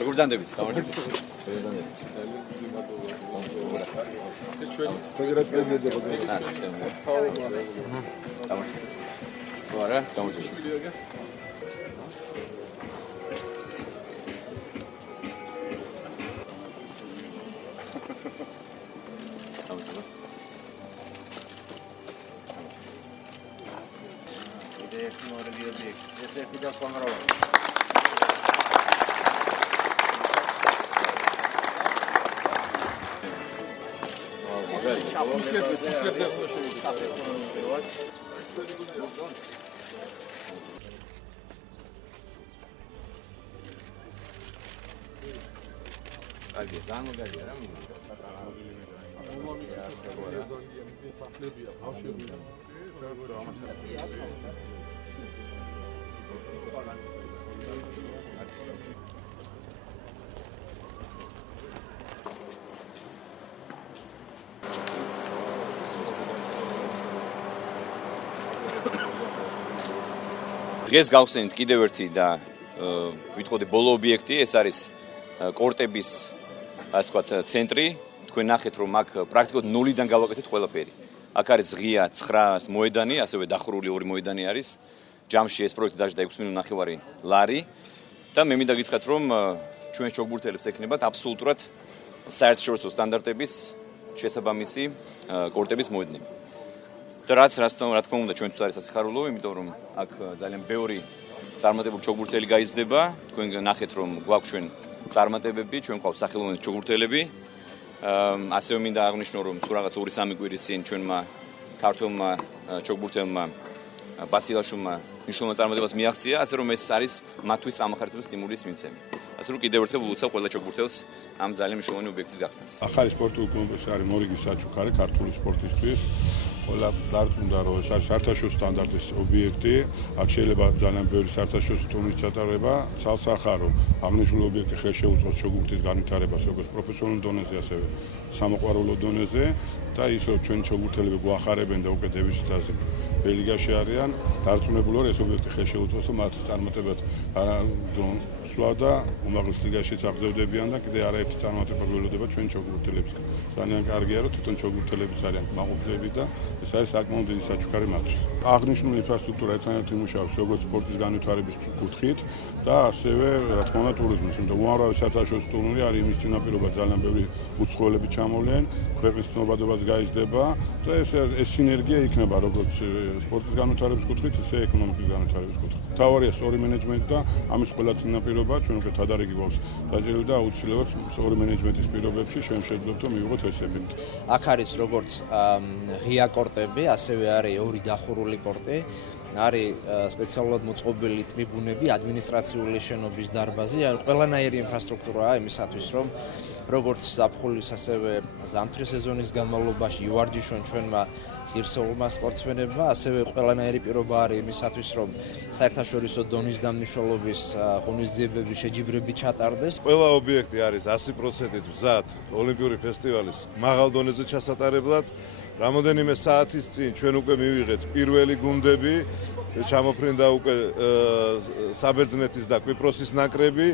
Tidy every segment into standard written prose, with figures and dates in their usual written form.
როგორ დანდებით? დღეს გავხსენით კიდევ ერთი და ვიტყოდი ბოლო ობიექტი, ეს არის კორტების ასე ვთქვათ ცენტრი. თქვენ ნახეთ რომ აქ პრაქტიკულად ნულიდან გავაკეთეთ ყველაფერი. აქ არის ღია 9 მოედანი, ასევე დახურული 2 მოედანი არის. ჯამში ეს პროექტი დაждდა 6 მინუტნახევარი ლარი და მე მინდა გითხრათ რომ ჩვენ ჩოგბურთელებს ექნებათ აბსოლუტურად საერთაშორისო სტანდარტების შესაბამისი კორტების მოედნები. და რა თქმა უნდა ჩვენთვის არის სასიხარულო, იმიტომ რომ აქ ძალიან ბევრი წარმატებული ჩოგბურთელი გაიზრდება. თქვენ ნახეთ რომ გვაქვს ჩვენ წარმატებები, ჩვენ გვყავს სახელოვანი ჩოგბურთელები. ასევე მინდა აღვნიშნო რომ სულ რაღაც 2-3 კვირის წინ ჩვენმა ქართველმა ჩოგბურთელმა ბასილაშვილმა მნიშვნელოვან წარმატებას მიაღწია, ასე რომ ეს არის მათთვის წამახარისების სტიმულის მიცემი. ასე რომ კიდევ ერთხელ ულოცავ ყველა ჩოგბურთელს ამ ძალიან მნიშვნელოვანი ობიექტის გახსნას. ახალი სპორტული კომპლექსი არის მორიგი საჩუქარი ქართული სპორტისთვის. ყველა დარწმუნდა რომ ეს არის საერთაშორისო სტანდარტის ობიექტი. აქ შეიძლება ძალიან ბევრი საერთაშორისო ტურნირის ჩატარება. ცალსახარო აღნიშნული ობიექტი ხელშეუწყობს ჩოგბურთის განვითარებას როგორც პროფესიონალურ დონეზე, ასევე სამოყვარულო დონეზე და ის რომ ჩვენი ჩოგბურთელები გვახარებენ და უკვე დევიზიტაზე ბელგიაში არიან, დარწმუნებული ვარ ეს ობიექტი ხელშეუწყობს და მათ წარმატებად სვლა და უმაღლეს ლიგაშიც აღზევდებიან და კიდე არაერთი წარმატება გველოდება ჩვენ ჩოგბურთელებისგან. ძალიან კარგია რომ თვითონ ჩოგბურთელებიც არიან კმაყოფილები და ეს არის საკმაოდ დიდი საჩუქარი მათთვის. აღნიშნული ინფრასტრუქტურა ერთმანეთთან იმუშავებს როგორც სპორტის განვითარების კუთხით და ასევე რა თქმა უნდა ტურიზმის, იმიტომ უამრავი საერთაშორისო ტურნირი არის იმის წინაპირობა ძალიან ბევრი უცხოელები ჩამოვლენ, ქვეყნის ცნობადობაც გაიზრდება და ეს სინერგია იქნება როგორც სპორტის განვითარების კუთხით, ისე ეკონომიკის განვითარების კუთხით. მთავარია სწორი მენეჯმენტი და ამის ყველა წინაპირობა ჩვენ უკვე თადარიგი გვაქვს დაჭერილი და აუცილებლად სწორი მენეჯმენტის პირობებში ჩვენ შევძლებთ რომ მივიღოთ ეს ეფექტი. აქ არის როგორც ღია კორტები, ასევე არის 2 დახურული კორტი, არის სპეციალურად მოწყობილი ტრიბუნები, ადმინისტრაციული შენობის დარბაზი, ყველანაირი ინფრასტრუქტურაა იმისათვის რომ როგორც ზაფხულის ასევე ზამთრის სეზონის განმავლობაში ივარჯიშონ ჩვენმა ღირსეულმა სპორტსმენებმა, ასევე ყველანაირი პირობა არის იმისათვის რომ საერთაშორისო დონის დამნაშავების ღონისძიებები შეჯიბრები ჩატარდეს. ყველა ობიექტი არის 100%-ით მზად ოლიმპიური ფესტივალის მაღალ დონეზე ჩასატარებლად. რამოდენიმე საათის წინ ჩვენ უკვე მივიღეთ პირველი გუნდები, ჩამოფრინდა უკვე საბერძნეთის და კვიპროსის ნაკრები,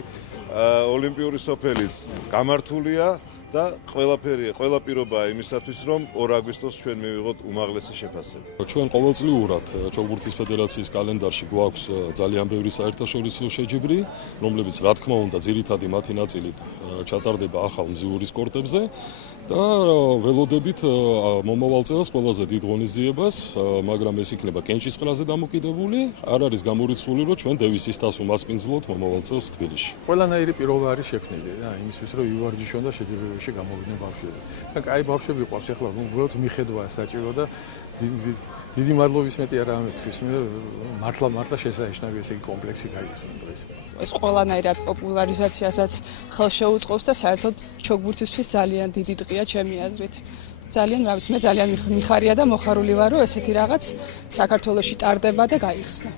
ოლიმპიური სოფელიც გამართულია და ყველა პირობაა იმისათვის რომ 2 აგვისტოს ჩვენ მივიღოთ უმაღლესი შეფასება. ჩვენ ყოველწლიურად ჩოგბურთის ფედერაციის კალენდარში გვაქვს ძალიან ბევრი საერთაშორისო შეჯიბრი, რომლებიც რა თქმა უნდა ძირითადი მათი ნაწილი ჩატარდება ახალ მზიურის კორტებზე და ველოდებით მომავალ წელს ყველაზე დიდ ღონისძიებას, მაგრამ ეს იქნება კენჭისყრაზე დამოკიდებული, არ არის გამორიცხული რომ ჩვენ დევისის თასს უმასპინძლოთ მომავალ წელს თბილისში. ყველანაირი პირობა არის შექმნილი და იმისთვის რომ ივარჯიშონ და შეჯიბრებებში გამოვიდნენ ბავშვები. და კაი ბავშვები ყავს ახლა უბრალოდ მიხედვა საჭირო და დიდი მადლობის მეტი არა მეთქვის, მართლა შესანიშნავი ესე იგი კომპლექსი გაიხსნა დღეს. ეს ყველანაირად პოპულარიზაციასაც ხელშეუწყობს და საერთოდ ჩოგბურთისთვის ძალიან დიდი დღეა ჩემი აზრით. ძალიან მე ძალიან მიხარია და მოხარული ვარ რომ ესეთი რაღაც საქართველოში ტარდება და გაიხსნა.